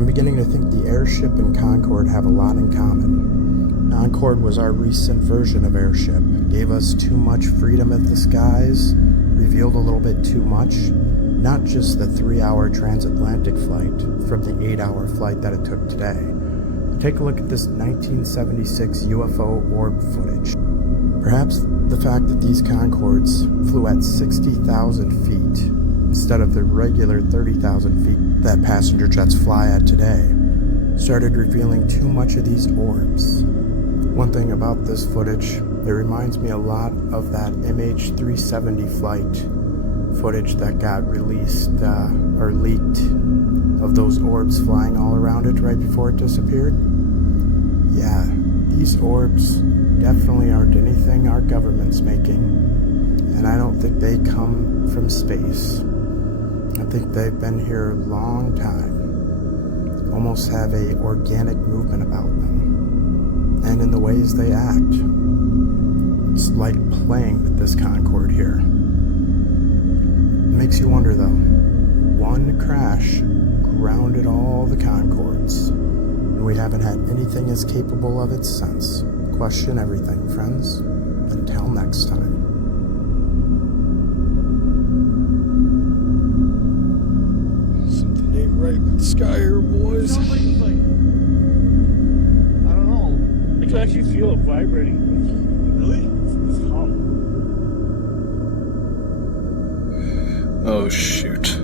I'm beginning to think the airship and Concorde have a lot in common. Concorde was our recent version of airship, gave us too much freedom at the skies, revealed a little bit too much, not just the 3-hour transatlantic flight from the 8-hour flight that it took today. Take a look at this 1976 UFO orb footage. Perhaps the fact that these Concordes flew at 60,000 feet instead of the regular 30,000 feet that passenger jets fly at today started revealing too much of these orbs. One thing about this footage, it reminds me a lot of that MH370 flight footage that got released or leaked of those orbs flying all around it right before it disappeared. Yeah, these orbs definitely aren't anything our government's making, and I don't think they come from space. I think they've been here a long time, almost have a organic movement about them, and in the ways they act. It's like playing with this Concorde here. It makes you wonder though, one crash grounded all the Concordes, and we haven't had anything as capable of it since. Question everything, friends. Until next time. Something ain't right with the sky here, boys. Sounds like it's like, I don't know. I can actually feel it vibrating. Really? It's hum. Oh, shoot.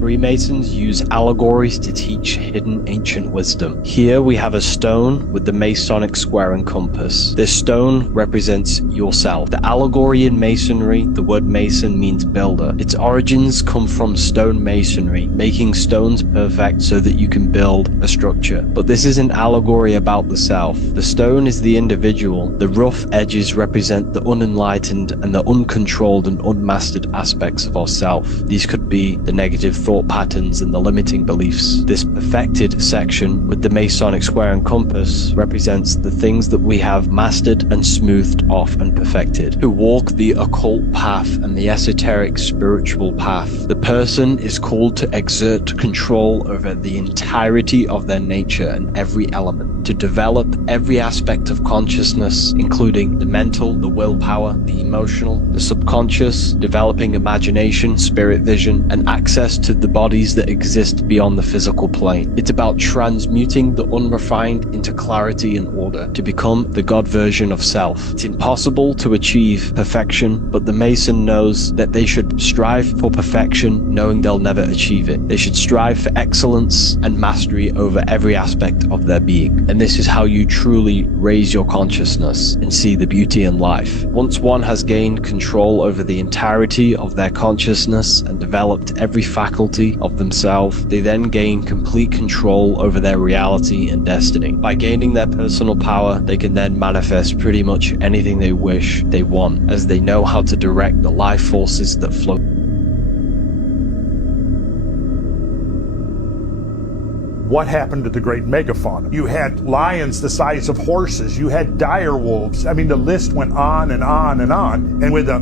Freemasons use allegories to teach hidden ancient wisdom. Here we have a stone with the Masonic square and compass. This stone represents yourself. The allegory in Masonry, the word Mason means builder. Its origins come from stone masonry, making stones perfect so that you can build a structure. But this is an allegory about the self. The stone is the individual. The rough edges represent the unenlightened and the uncontrolled and unmastered aspects of ourself. These could be the negative thought patterns and the limiting beliefs. This perfected section with the Masonic square and compass represents the things that we have mastered and smoothed off and perfected. Who walk the occult path and the esoteric spiritual path. The person is called to exert control over the entirety of their nature and every element, to develop every aspect of consciousness, including the mental, the willpower, the emotional, the subconscious, developing imagination, spirit vision, and access to the bodies that exist beyond the physical plane. It's about transmuting the unrefined into clarity and order, to become the God version of self. It's impossible to achieve perfection, but the Mason knows that they should strive for perfection, knowing they'll never achieve it. They should strive for excellence and mastery over every aspect of their being. And this is how you truly raise your consciousness and see the beauty in life. Once one has gained control over the entirety of their consciousness and developed every faculty of themselves, they then gain complete control over their reality and destiny. By gaining their personal power, they can then manifest pretty much anything they wish they want, as they know how to direct the life forces that flow. What happened to the great megafauna? You had lions the size of horses, you had dire wolves. I mean, the list went on and on and on, and with a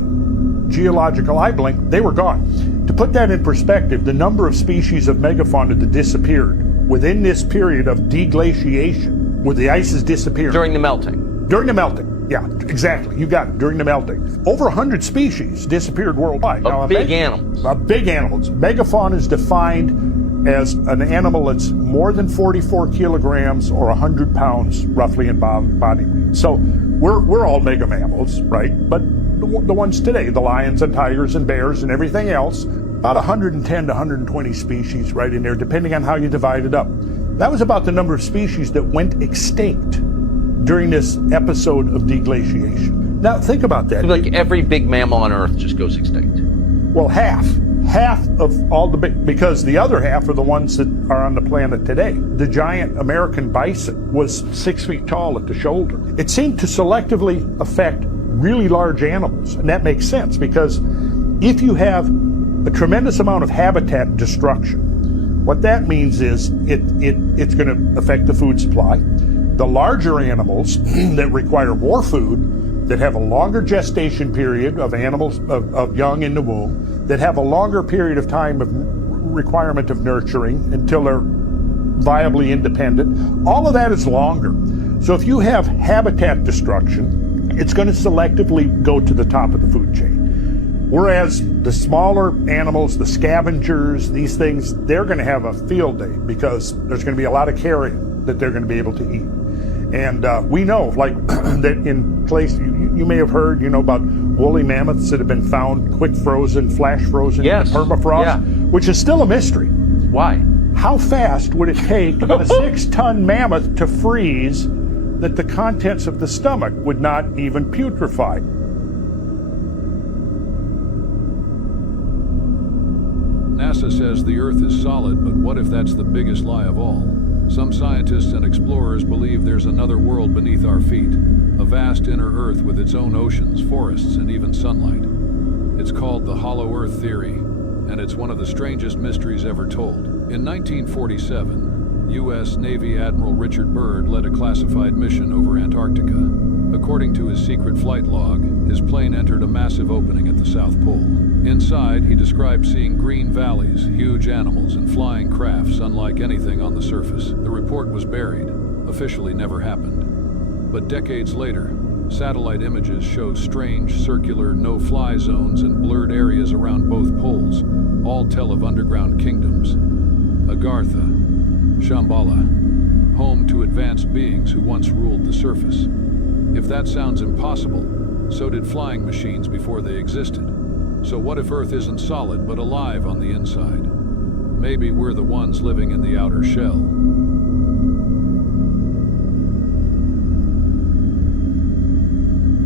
geological eye blink, they were gone. To put that in perspective, the number of species of megafauna that disappeared within this period of deglaciation, where the ice has disappeared. During the melting. During the melting, yeah, exactly. You got it, during the melting. Over 100 species disappeared worldwide. Big animals. Big animals. Megafauna is defined as an animal that's more than 44 kilograms or 100 pounds roughly in body weight. So we're all mega mammals, right? But the ones today, the lions and tigers and bears and everything else, about 110 to 120 species right in there, depending on how you divide it up. That was about the number of species that went extinct during this episode of deglaciation. Now think about that. Like every big mammal on Earth just goes extinct. Well, half of all the big, because the other half are the ones that are on the planet today. The giant American bison was 6 feet tall at the shoulder. It seemed to selectively affect really large animals, and that makes sense because if you have a tremendous amount of habitat destruction, What that means is it's going to affect the food supply. The larger animals that require more food, that have a longer gestation period of animals of young in the womb, that have a longer period of time of requirement of nurturing until they're viably independent, all of that is longer. So if you have habitat destruction, it's going to selectively go to the top of the food chain. Whereas the smaller animals, the scavengers, these things, they're going to have a field day because there's going to be a lot of carrion that they're going to be able to eat. And we know, like, that in place, you may have heard, about woolly mammoths that have been found quick frozen, flash frozen in the permafrost, which is still a mystery. Why? How fast would it take a 6-ton mammoth to freeze that the contents of the stomach would not even putrefy? NASA says the Earth is solid, but what if that's the biggest lie of all? Some scientists and explorers believe there's another world beneath our feet, a vast inner Earth with its own oceans, forests, and even sunlight. It's called the Hollow Earth Theory, and it's one of the strangest mysteries ever told. In 1947, U.S. Navy Admiral Richard Byrd led a classified mission over Antarctica. According to his secret flight log, his plane entered a massive opening at the South Pole. Inside, he described seeing green valleys, huge animals, and flying crafts unlike anything on the surface. The report was buried, officially never happened. But decades later, satellite images show strange, circular, no-fly zones and blurred areas around both poles, all tell of underground kingdoms. Agartha, Shambhala, home to advanced beings who once ruled the surface. If that sounds impossible, so did flying machines before they existed. So what if Earth isn't solid but alive on the inside? Maybe we're the ones living in the outer shell.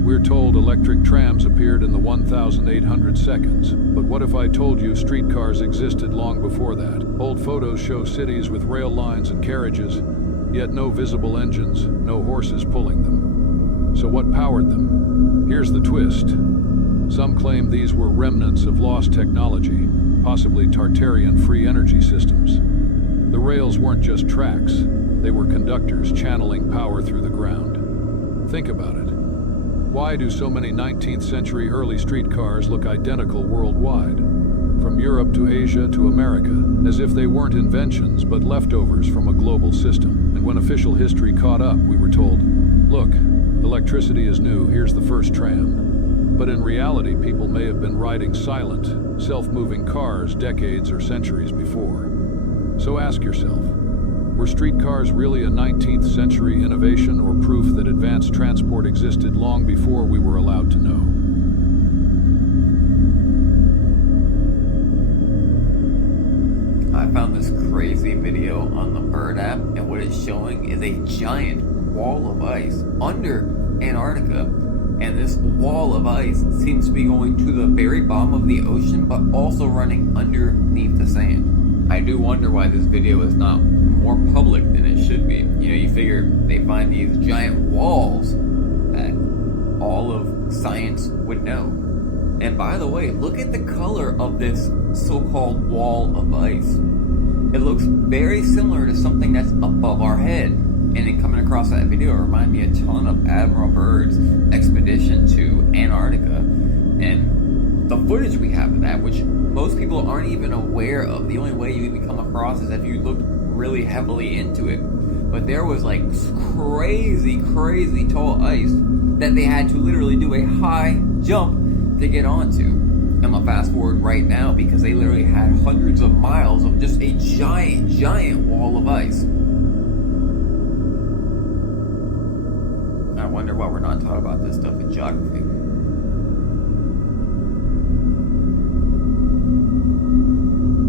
We're told electric trams appeared in the 1,800 seconds, but what if I told you streetcars existed long before that? Old photos show cities with rail lines and carriages, yet no visible engines, no horses pulling them. So what powered them? Here's the twist. Some claim these were remnants of lost technology, possibly Tartarian free energy systems. The rails weren't just tracks, they were conductors channeling power through the ground. Think about it. Why do so many 19th century early streetcars look identical worldwide? From Europe to Asia to America, as if they weren't inventions but leftovers from a global system. And when official history caught up, we were told, look, electricity is new, here's the first tram. But in reality, people may have been riding silent, self-moving cars decades or centuries before. So ask yourself, were streetcars really a 19th century innovation or proof that advanced transport existed long before we were allowed to know? I found this crazy video on the Bird app, and what it's showing is a giant wall of ice under Antarctica. And this wall of ice seems to be going to the very bottom of the ocean, but also running underneath the sand. I do wonder why this video is not more public than it should be. You figure they find these giant walls that all of science would know. And by the way, look at the color of this so-called wall of ice. It looks very similar to something that's above our head. And in coming across that video, it reminded me a ton of Admiral Byrd's expedition to Antarctica. And the footage we have of that, which most people aren't even aware of, the only way you even come across is if you looked really heavily into it. But there was like crazy tall ice that they had to literally do a high jump to get onto. I'm gonna fast forward right now because they literally had hundreds of miles of just a giant wall of ice. I wonder why we're not taught about this stuff in geography.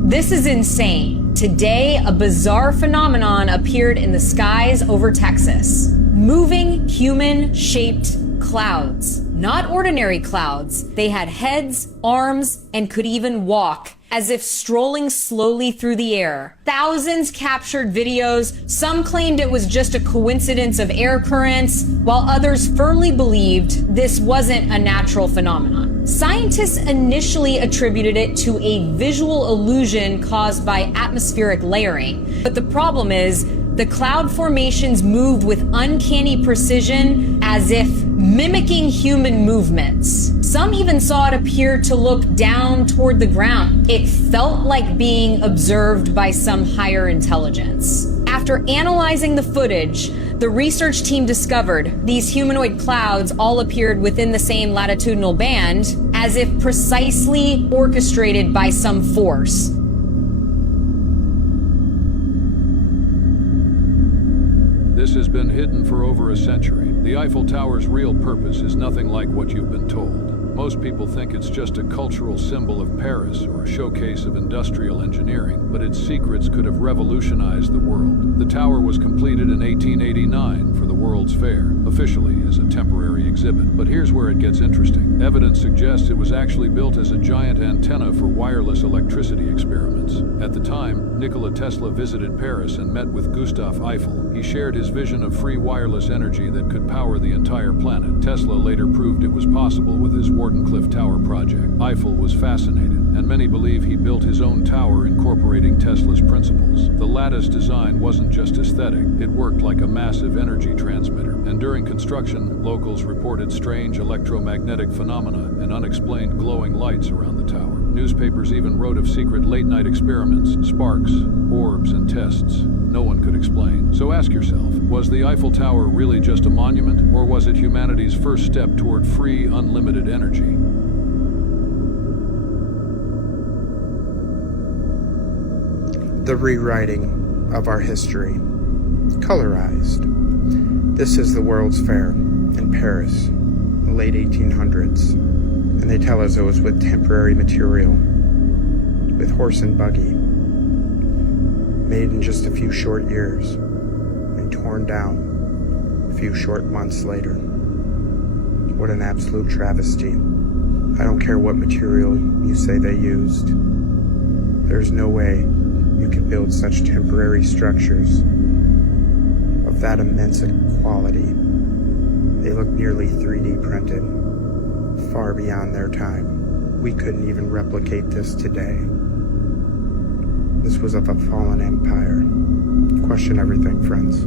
This is insane. Today, a bizarre phenomenon appeared in the skies over Texas. Moving human-shaped clouds. Not ordinary clouds. They had heads, arms, and could even walk, as if strolling slowly through the air. Thousands captured videos. Some claimed it was just a coincidence of air currents, while others firmly believed this wasn't a natural phenomenon. Scientists initially attributed it to a visual illusion caused by atmospheric layering. But the problem is, the cloud formations moved with uncanny precision, as if mimicking human movements. Some even saw it appear to look down toward the ground. It felt like being observed by some higher intelligence. After analyzing the footage, the research team discovered these humanoid clouds all appeared within the same latitudinal band, as if precisely orchestrated by some force. This has been hidden for over a century. The Eiffel Tower's real purpose is nothing like what you've been told. Most people think it's just a cultural symbol of Paris or a showcase of industrial engineering, but its secrets could have revolutionized the world. The tower was completed in 1889 for the World's Fair, officially as a temporary exhibit. But here's where it gets interesting. Evidence suggests it was actually built as a giant antenna for wireless electricity experiments. At the time, Nikola Tesla visited Paris and met with Gustav Eiffel. He shared his vision of free wireless energy that could power the entire planet. Tesla later proved it was possible with his Wardenclyffe Tower project. Eiffel was fascinated, and many believe he built his own tower incorporating Tesla's principles. The lattice design wasn't just aesthetic, it worked like a massive energy transmitter. And during construction, locals reported strange electromagnetic phenomena and unexplained glowing lights around the tower. Newspapers even wrote of secret late-night experiments, sparks, orbs, and tests no one could explain. So ask yourself, was the Eiffel Tower really just a monument, or was it humanity's first step toward free, unlimited energy? The rewriting of our history. Colorized. This is the World's Fair in Paris, in the late 1800s. And they tell us it was with temporary material, with horse and buggy, made in just a few short years, and torn down a few short months later. What an absolute travesty. I don't care what material you say they used. There's no way you can build such temporary structures of that immense quality. They look nearly 3D printed, far beyond their time. We couldn't even replicate this today. This was of a fallen empire. Question everything, friends.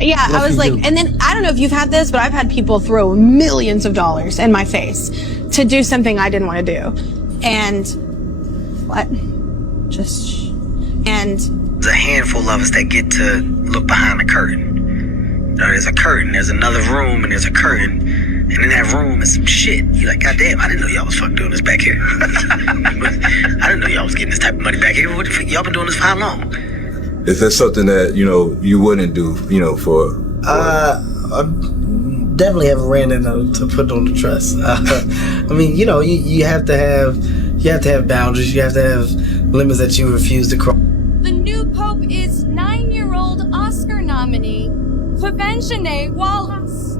Yeah, I was like, and then I don't know if you've had this, but I've had people throw millions of dollars in my face to do something I didn't want to do. And what? There's a handful of us that get to look behind the curtain. You know, there's a curtain, there's another room, and there's a curtain. And in that room is some shit. You're like, God damn, I didn't know y'all was fucking doing this back here. I didn't know y'all was getting this type of money back here. Y'all been doing this for how long? Is that something that, you wouldn't do, for I definitely haven't ran into to put on the trust. I mean, you have to have boundaries. You have to have limits that you refuse to cross. The new pope is 9-year-old Oscar nominee Prevention Wallace.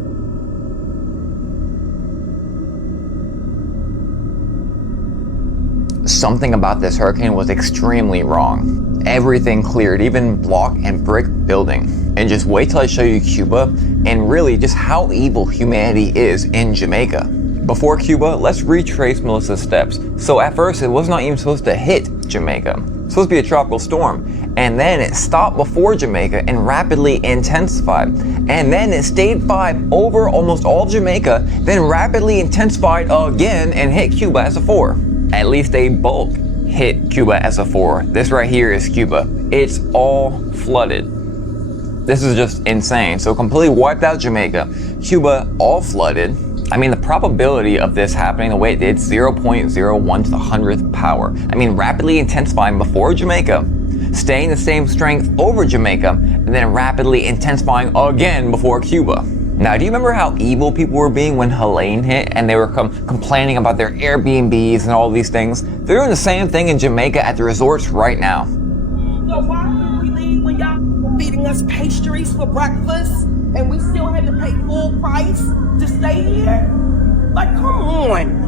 Something about this hurricane was extremely wrong. Everything cleared, even block and brick building. And just wait till I show you Cuba and really just how evil humanity is in Jamaica. Before Cuba, let's retrace Melissa's steps. So at first, it was not even supposed to hit Jamaica. It was supposed to be a tropical storm. And then it stopped before Jamaica and rapidly intensified. And then it stayed 5 over almost all Jamaica, then rapidly intensified again and hit Cuba as a 4. At least a bulk hit Cuba as a 4. This right here is Cuba. It's all flooded. This is just insane. So completely wiped out Jamaica. Cuba all flooded. I mean, the probability of this happening the way it did, 0.01 to the 100th power. I mean, rapidly intensifying before Jamaica, staying the same strength over Jamaica, and then rapidly intensifying again before Cuba. Now, do you remember how evil people were being when Helene hit and they were complaining about their Airbnbs and all these things? They're doing the same thing in Jamaica at the resorts right now. So why would we leave when y'all were feeding us pastries for breakfast and we still had to pay full price to stay here? Like, come on.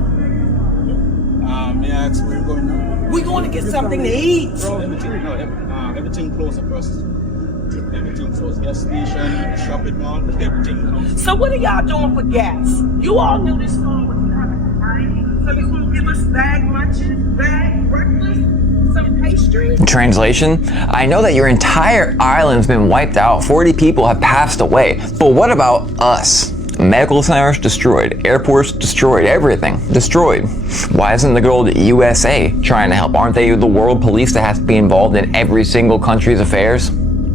May I ask where you're going now? We're going to get something to eat. Bro, everything closed across the street. Everything. So it's gas station, shopping mall, everything. So what are y'all doing for gas? You all knew this storm was coming, right? So you gonna give us bag lunches, bag breakfast, some pastries? Translation, I know that your entire island's been wiped out. 40 people have passed away. But what about us? Medical centers destroyed, airports destroyed, everything destroyed. Why isn't the good old USA trying to help? Aren't they the world police that has to be involved in every single country's affairs?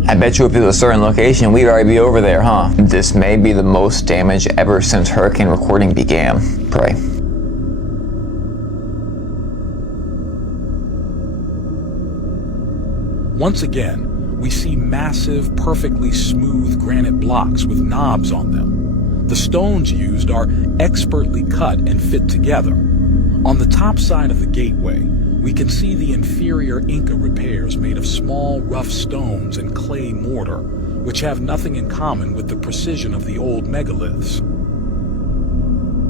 I bet you if it was a certain location, we'd already be over there, huh? This may be the most damage ever since hurricane recording began. Pray. Once again, we see massive, perfectly smooth granite blocks with knobs on them. The stones used are expertly cut and fit together. On the top side of the gateway, we can see the inferior Inca repairs made of small, rough stones and clay mortar, which have nothing in common with the precision of the old megaliths.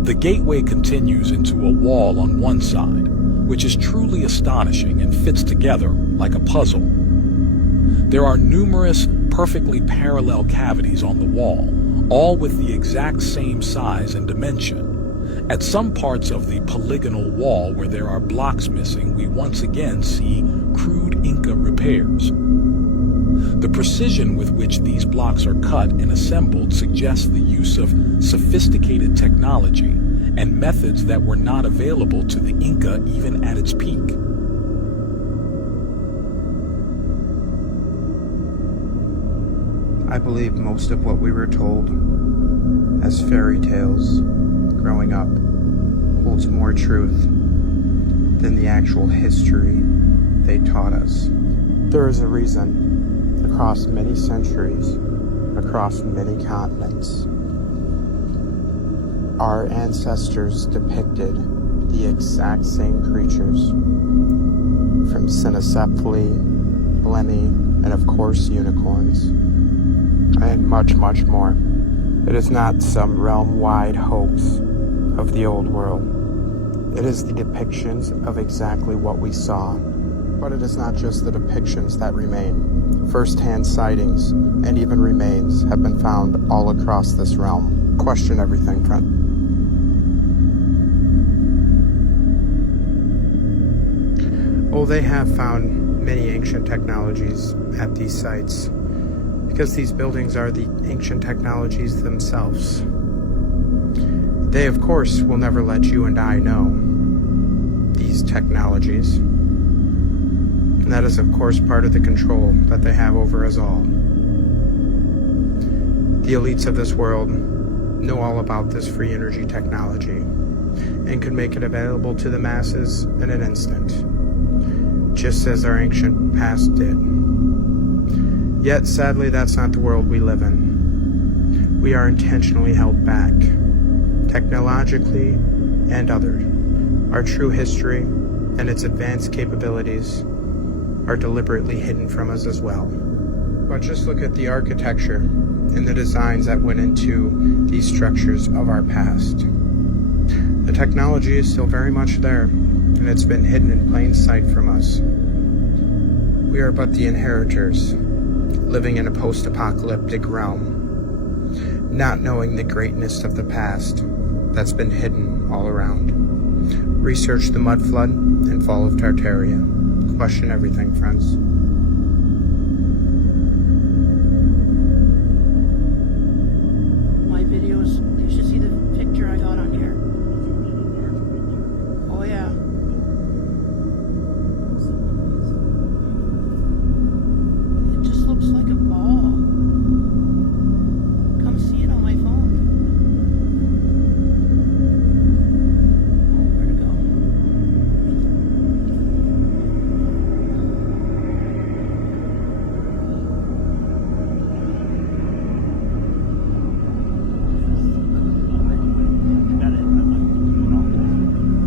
The gateway continues into a wall on one side, which is truly astonishing and fits together like a puzzle. There are numerous perfectly parallel cavities on the wall, all with the exact same size and dimension. At some parts of the polygonal wall where there are blocks missing, we once again see crude Inca repairs. The precision with which these blocks are cut and assembled suggests the use of sophisticated technology and methods that were not available to the Inca even at its peak. I believe most of what we were told as fairy tales growing up holds more truth than the actual history they taught us. There is a reason, across many centuries, across many continents, our ancestors depicted the exact same creatures, from cynocephaly, blenny, and of course unicorns, and much, much more. It is not some realm-wide hoax of the old world. It is the depictions of exactly what we saw. But it is not just the depictions that remain. First-hand sightings and even remains have been found all across this realm. Question everything, friend. Oh, they have found many ancient technologies at these sites, because these buildings are the ancient technologies themselves. They, of course, will never let you and I know these technologies. And that is, of course, part of the control that they have over us all. The elites of this world know all about this free energy technology and could make it available to the masses in an instant, just as our ancient past did. Yet, sadly, that's not the world we live in. We are intentionally held back, technologically and other. Our true history and its advanced capabilities are deliberately hidden from us as well. But just look at the architecture and the designs that went into these structures of our past. The technology is still very much there, and it's been hidden in plain sight from us. We are but the inheritors, living in a post-apocalyptic realm, not knowing the greatness of the past that's been hidden all around. Research the mud flood and fall of Tartaria. Question everything, friends. My videos, you should see the picture I got on here. Oh yeah. It just looks like a ball. Come see it on my phone. Oh, where to go?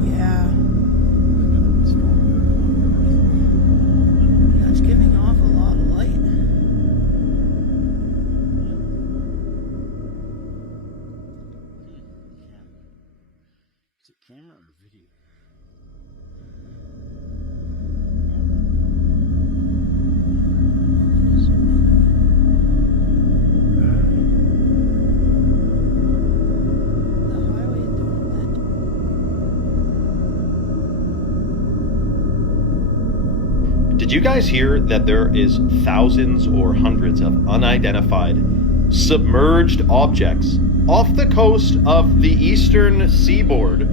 Yeah. That's giving off a lot of light. Is it camera or video? Did you guys hear that there is thousands or hundreds of unidentified submerged objects off the coast of the eastern seaboard?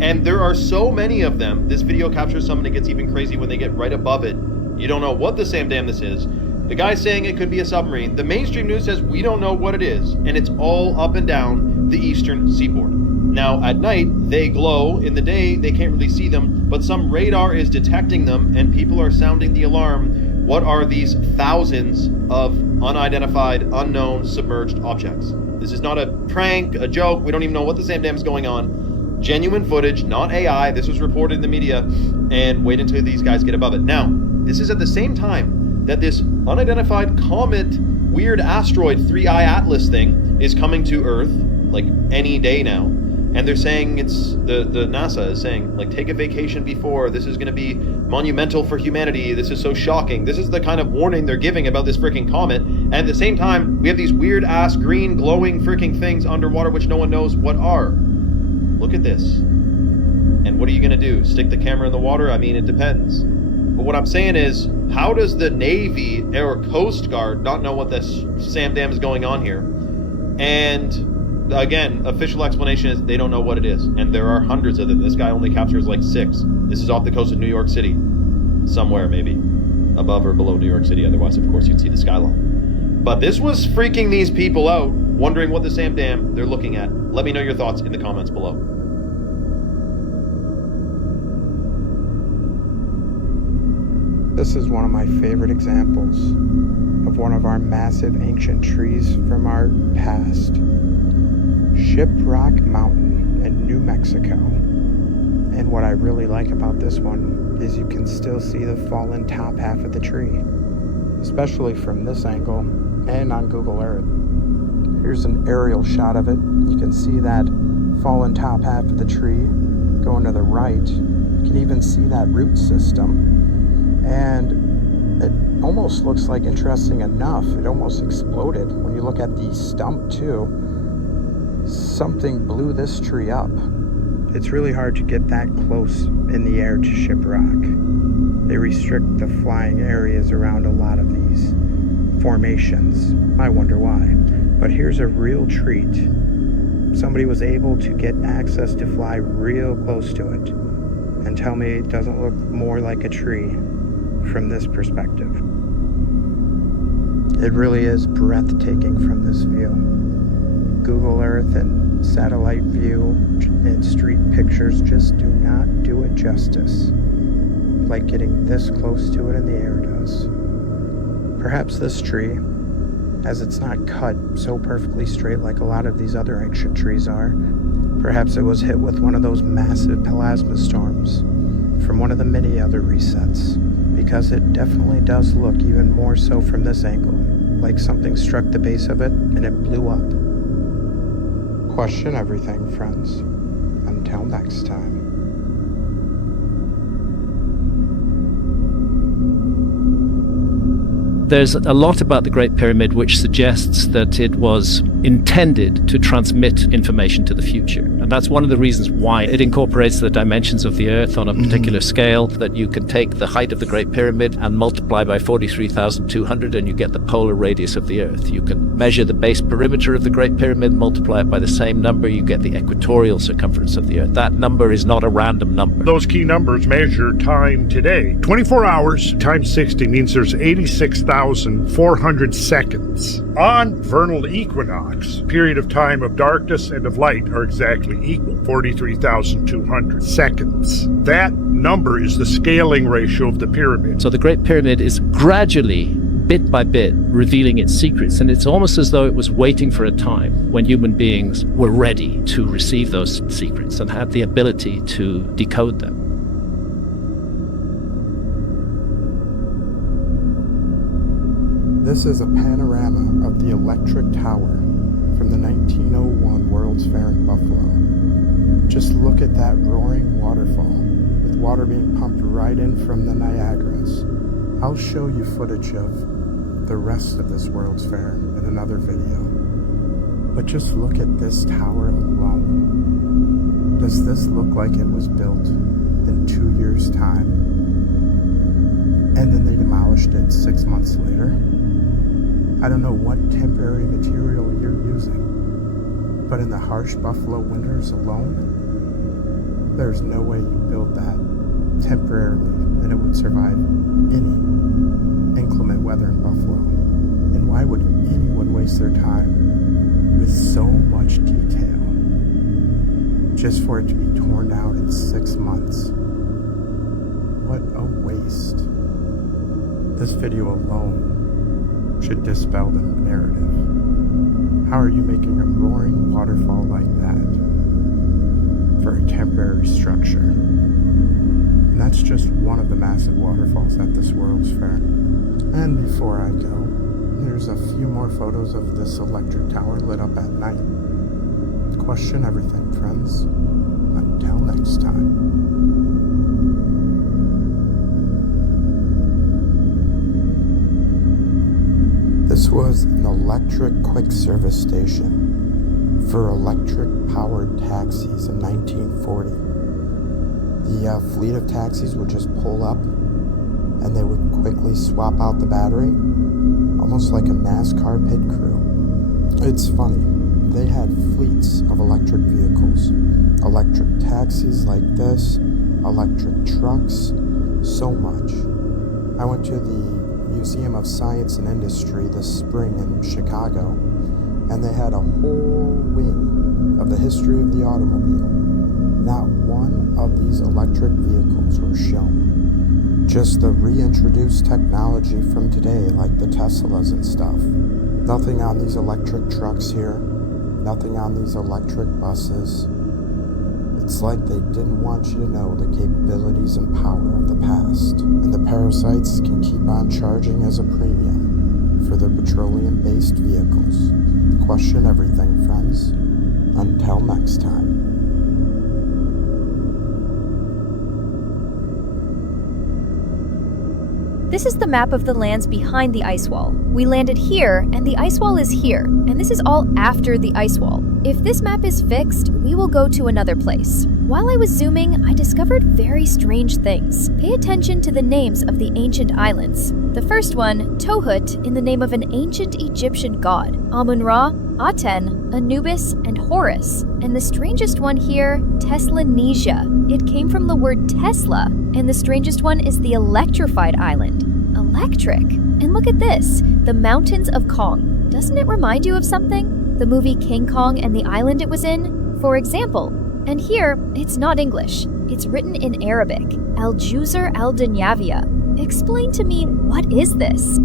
And there are so many of them. This video captures some, and it gets even crazy when they get right above it. You don't know what the Sam Dam this is. The guy's saying it could be a submarine. The mainstream news says we don't know what it is, and it's all up and down the eastern seaboard. Now, at night, they glow. In the day, they can't really see them, but some radar is detecting them, and people are sounding the alarm. What are these thousands of unidentified, unknown, submerged objects? This is not a prank, a joke. We don't even know what the Sam Dam is going on. Genuine footage, not AI. This was reported in the media, and wait until these guys get above it. Now, this is at the same time that this unidentified comet, weird asteroid 3I Atlas thing is coming to Earth, like any day now. And they're saying it's, the NASA is saying, like, take a vacation before, this is gonna be monumental for humanity, this is so shocking. This is the kind of warning they're giving about this freaking comet. And at the same time, we have these weird ass green glowing freaking things underwater which no one knows what are. Look at this. And what are you gonna do? Stick the camera in the water? I mean, it depends. But what I'm saying is, how does the Navy or Coast Guard not know what this Sam Dam is going on here? And again, official explanation is they don't know what it is. And there are hundreds of them. This guy only captures like 6. This is off the coast of New York City. Somewhere, maybe. Above or below New York City. Otherwise, of course, you'd see the skyline. But this was freaking these people out, wondering what the Sam Dam they're looking at. Let me know your thoughts in the comments below. This is one of my favorite examples of one of our massive ancient trees from our past. Shiprock Mountain in New Mexico. And what I really like about this one is you can still see the fallen top half of the tree, especially from this angle and on Google Earth. Here's an aerial shot of it. You can see that fallen top half of the tree going to the right. You can even see that root system. And it almost looks like, interesting enough, it almost exploded. When you look at the stump too, something blew this tree up. It's really hard to get that close in the air to Shiprock. They restrict the flying areas around a lot of these formations. I wonder why. But here's a real treat. Somebody was able to get access to fly real close to it and tell me it doesn't look more like a tree from this perspective. It really is breathtaking from this view. Google Earth and satellite view and street pictures just do not do it justice, like getting this close to it in the air does. Perhaps this tree, as it's not cut so perfectly straight like a lot of these other ancient trees are, perhaps it was hit with one of those massive plasma storms from one of the many other resets, because it definitely does look, even more so from this angle, like something struck the base of it and it blew up. Question everything, friends. Until next time. There's a lot about the Great Pyramid which suggests that it was intended to transmit information to the future. And that's one of the reasons why it incorporates the dimensions of the Earth on a particular scale, that you can take the height of the Great Pyramid and multiply by 43,200 and you get the polar radius of the Earth. You can measure the base perimeter of the Great Pyramid, multiply it by the same number, you get the equatorial circumference of the Earth. That number is not a random number. Those key numbers measure time today. 24 hours times 60 means there's 86,400 seconds. On vernal equinox, period of time of darkness and of light are exactly equal, 43,200 seconds. That number is the scaling ratio of the pyramid. So the Great Pyramid is gradually, bit by bit, revealing its secrets, and it's almost as though it was waiting for a time when human beings were ready to receive those secrets and had the ability to decode them. This is a panorama of the electric tower from the 1901 World's Fair in Buffalo. Just look at that roaring waterfall, with water being pumped right in from the Niagaras. I'll show you footage of the rest of this World's Fair in another video. But just look at this tower alone. Does this look like it was built in 2 years' time? and then they demolished it 6 months later. I don't know what temporary material you're using, but in the harsh Buffalo winters alone, there's no way you build that temporarily and it would survive any inclement weather in Buffalo. And why would anyone waste their time with so much detail just for it to be torn down in 6 months? What a waste. This video alone should dispel the narrative. How are you making a roaring waterfall like that for a temporary structure? And that's just one of the massive waterfalls at this World's Fair. And before I go, here's a few more photos of this electric tower lit up at night. Question everything, friends. Until next time. This was an electric quick service station for electric-powered taxis in 1940. The fleet of taxis would just pull up, and they would quickly swap out the battery, almost like a NASCAR pit crew. It's funny, they had fleets of electric vehicles, electric taxis like this, electric trucks, so much. I went to the Museum of Science and Industry this spring in Chicago, and they had a whole wing of the history of the automobile. Not one of these electric vehicles were shown. Just the reintroduced technology from today, like the Teslas and stuff. Nothing on these electric trucks here, nothing on these electric buses. It's like they didn't want you to know the capabilities and power of the past, and the parasites can keep on charging as a premium for their petroleum-based vehicles. Question everything, friends. Until next time. This is the map of the lands behind the ice wall. We landed here, and the ice wall is here, and this is all after the ice wall. If this map is fixed, we will go to another place. While I was zooming, I discovered very strange things. Pay attention to the names of the ancient islands. The first one, Tohut, in the name of an ancient Egyptian god, Amun-Ra, Aten, Anubis, and Horus. And the strangest one here, Teslanesia. It came from the word Tesla, and the strangest one is the electrified island. Electric. And look at this, the mountains of Kong. Doesn't it remind you of something? The movie King Kong and the island it was in, for example. And here, it's not English. It's written in Arabic. Al-Juzr al-Dunyavia. Explain to me, what is this?